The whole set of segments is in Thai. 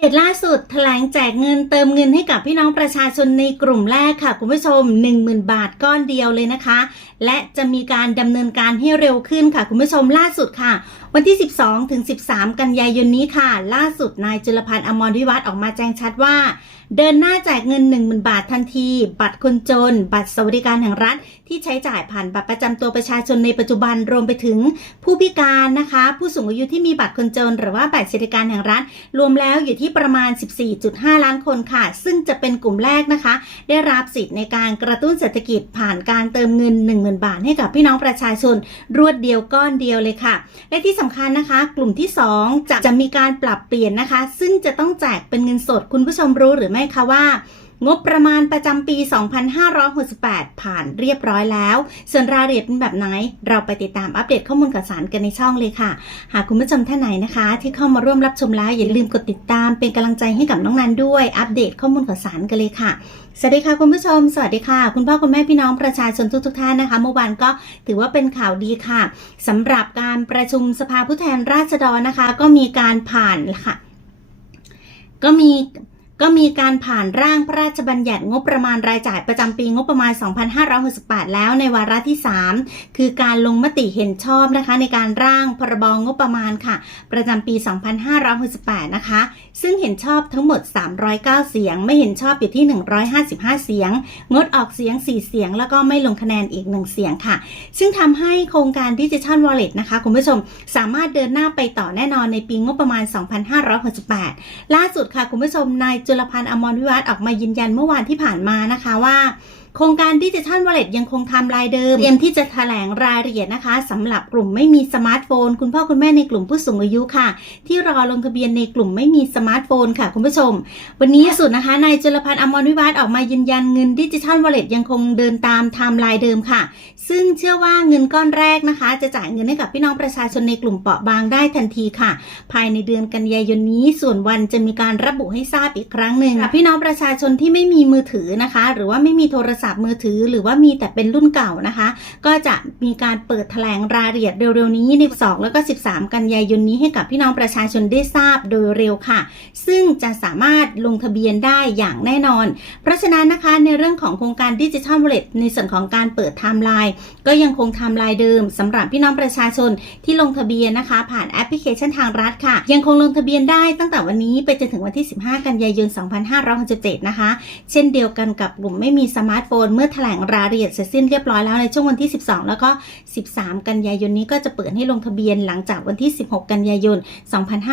เดตล่าสุดแถลงแจกเงินเติมเงินให้กับพี่น้องประชาชนในกลุ่มแรกค่ะ คุณผู้ชม 10,000 บาทก้อนเดียวเลยนะคะ และจะมีการดำเนินการให้เร็วขึ้นค่ะ คุณผู้ชมล่าสุดค่ะ วันที่ 12 ถึง 13 กันยายนนี้ค่ะ ล่าสุดนายจุลพันธ์อมรวิวัฒน์ออกมาแจ้งชัดว่า เดินหน้าแจกเงิน 10,000 บาททันที บัตรคนจน บัตรสวัสดิการแห่งรัฐ ที่ใช้จ่ายผ่านบัตรประจำตัวประชาชนในปัจจุบันรวมไปถึง ผู้พิการนะคะ ผู้สูงอายุที่มีบัตรคนจน หรือว่าบัตรสวัสดิการแห่งรัฐรวมแล้วอยู่ที่ประมาณ 14.5 ล้านคนค่ะ ซึ่งจะเป็นกลุ่มแรกนะคะ ได้รับสิทธิ์ในการกระตุ้นเศรษฐกิจผ่านการเติมเงิน 10,000 บาทให้กับพี่น้องประชาชน รวดเดียวก้อนเดียวเลยค่ะ และที่สำคัญนะคะ กลุ่มที่ 2 จะจะมีการปรับเปลี่ยนนะคะ ซึ่งจะต้องแจกเป็นเงินสดคุณผู้ชมรู้หรือไม่คะว่า งบประมาณประจำปี 2568 ผ่านเรียบร้อยแล้ว ส่วนรายละเอียดเป็นแบบไหน เราไปติดตามอัปเดตข้อมูลข่าวสารกันในช่องเลยค่ะ หากคุณผู้ชมท่านไหนนะคะ ที่เข้ามาร่วมรับชมแล้ว อย่าลืมกดติดตามเป็นกำลังใจให้กับน้องนันด้วย อัปเดตข้อมูลข่าวสารกันเลยค่ะ สวัสดีค่ะคุณผู้ชม สวัสดีค่ะ คุณพ่อคุณแม่พี่น้องประชาชนทุกทุกท่านนะคะ เมื่อวานก็ถือว่าเป็นข่าวดีค่ะสำหรับการประชุมสภาผู้แทนราษฎรนะคะ ก็มีการผ่านค่ะ ก็มี ก็มีการผ่านร่างพระราชบัญญัติงบประมาณรายจ่ายประจำปีงบประมาณ 2568 แล้วในวาระที่ 3 คือการลงมติเห็นชอบนะคะ ในการร่างพรบงบประมาณค่ะ ประจำปี 2568 นะคะ ซึ่งเห็นชอบทั้งหมด 309 เสียง ไม่เห็นชอบอยู่ที่ 155 เสียง งดออกเสียง 4 เสียง แล้วก็ไม่ลงคะแนนอีก 1 เสียงค่ะ ซึ่งทำให้โครงการดิจิทัลวอลเล็ตนะคะคุณผู้ชมสามารถเดินหน้าไปต่อแน่นอนในปีงบประมาณ 2568 ล่าสุดค่ะคุณผู้ชมนายจุลพันธ์อมรวิวัฒน์ออกมายืนยันเมื่อวานที่ผ่านมานะคะว่า โครงการดิจิทัลวอลเล็ตยังคงทำรายเดิมเตรียมที่จะแถลงรายละเอียดนะคะสำหรับกลุ่มไม่มีสมาร์ทโฟน คุณพ่อคุณแม่ในกลุ่มผู้สูงอายุค่ะ ที่รอลงทะเบียนในกลุ่มไม่มีสมาร์ทโฟนค่ะคุณผู้ชม วันนี้สุดนะคะนายจุลพันธ์อมรวิวัฒน์ออกมายืนยันเงินดิจิทัลวอลเล็ตยังคงเดินตามไทม์ไลน์เดิมค่ะ ซึ่งเชื่อว่าเงินก้อนแรกนะคะ จะจ่ายเงินให้กับพี่น้องประชาชนในกลุ่มเปราะบางได้ทันทีค่ะ ภายในเดือนกันยายนนี้ส่วนวันจะมีการระบุให้ทราบอีกครั้งหนึ่งพี่น้องประชาชนที่ไม่มีมือถือนะคะ หรือว่าไม่มีโทรศัพท์มือถือ หรือว่ามีแต่เป็นรุ่นเก่านะคะ ก็จะมีการเปิดแถลงรายละเอียดเร็วๆนี้ใน2แล้วก็ 13 กันยายนนี้ให้กับพี่น้องประชาชนได้ทราบโดยเร็วค่ะ ซึ่งจะสามารถลงทะเบียนได้อย่างแน่นอน เพราะฉะนั้นนะคะในเรื่องของโครงการดิจิทัลวอลเล็ตในส่วนของการเปิดไทม์ไลน์ก็ยังคงไทม์ไลน์เดิมสำหรับพี่น้องประชาชนที่ลงทะเบียนนะคะ ผ่านแอปพลิเคชันทางรัฐค่ะ ยังคงลงทะเบียนได้ตั้งแต่วันนี้ไปจนถึงวันที่ 15 กันยายน 2567 นะคะ เช่นเดียวกันกับกลุ่มไม่มีสมาร์ทโฟนเมื่อแถลงรายละเอียดเสร็จสิ้นเรียบร้อยแล้วในช่วงวันที่ 12 แล้วก็ 13 กันยายนนี้ก็จะเปิดให้ลงทะเบียนหลังจากวันที่ 16 กันยายน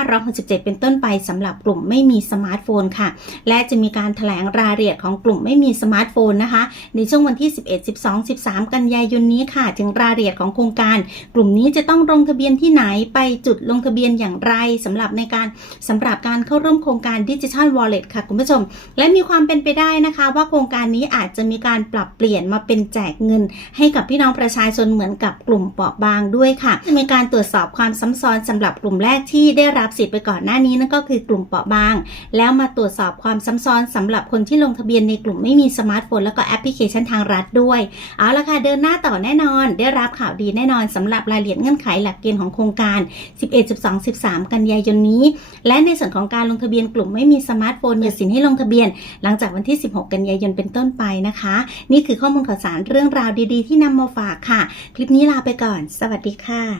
2567 เป็นต้นไปสำหรับกลุ่มไม่มีสมาร์ทโฟนค่ะ และจะมีการแถลงรายละเอียดของกลุ่มไม่มีสมาร์ทโฟนนะคะ ในช่วงวันที่ 11 12 13 กันยายนนี้ค่ะ ถึงรายละเอียดของโครงการ กลุ่มนี้จะต้องลงทะเบียนที่ไหนไปจุดลงทะเบียนอย่างไรสำหรับในการสำหรับการเข้าร่วมโครงการดิจิทัลวอลเล็ตค่ะคุณผู้ชม และมีความเป็นไปได้นะคะ ว่าโครงการนี้อาจจะมีการปรับเปลี่ยนมาเป็นแจกเงิน ให้กับพี่น้องประชาชนเหมือนกับกลุ่มเปราะบางด้วยค่ะจะมีการตรวจสอบความซ้ำซ้อนสำหรับกลุ่มแรกที่ได้รับสิทธิ์ไปก่อนหน้านี้นั่นก็คือกลุ่มเปราะบาง แล้วมาตรวจสอบความซ้ำซ้อนสำหรับคนที่ลงทะเบียนในกลุ่มไม่มีสมาร์ทโฟนแล้วก็แอปพลิเคชันทางรัฐด้วย เอาละค่ะเดินหน้าต่อแน่นอน ได้รับข่าวดีแน่นอนสำหรับรายละเอียดเงื่อนไขหลักเกณฑ์ของโครงการ 11 12 13 กันยายนนี้ และในส่วนของการลงทะเบียนกลุ่มไม่มีสมาร์ทโฟนอย่าสินให้ลงทะเบียน หลังจากวันที่ 16 กันยายนเป็นต้นไปนะคะนี่คือข้อมูลข่าวสารเรื่องราวดีๆ ที่นำมาฝากค่ะ คลิปนี้ลาไปก่อน สวัสดีค่ะ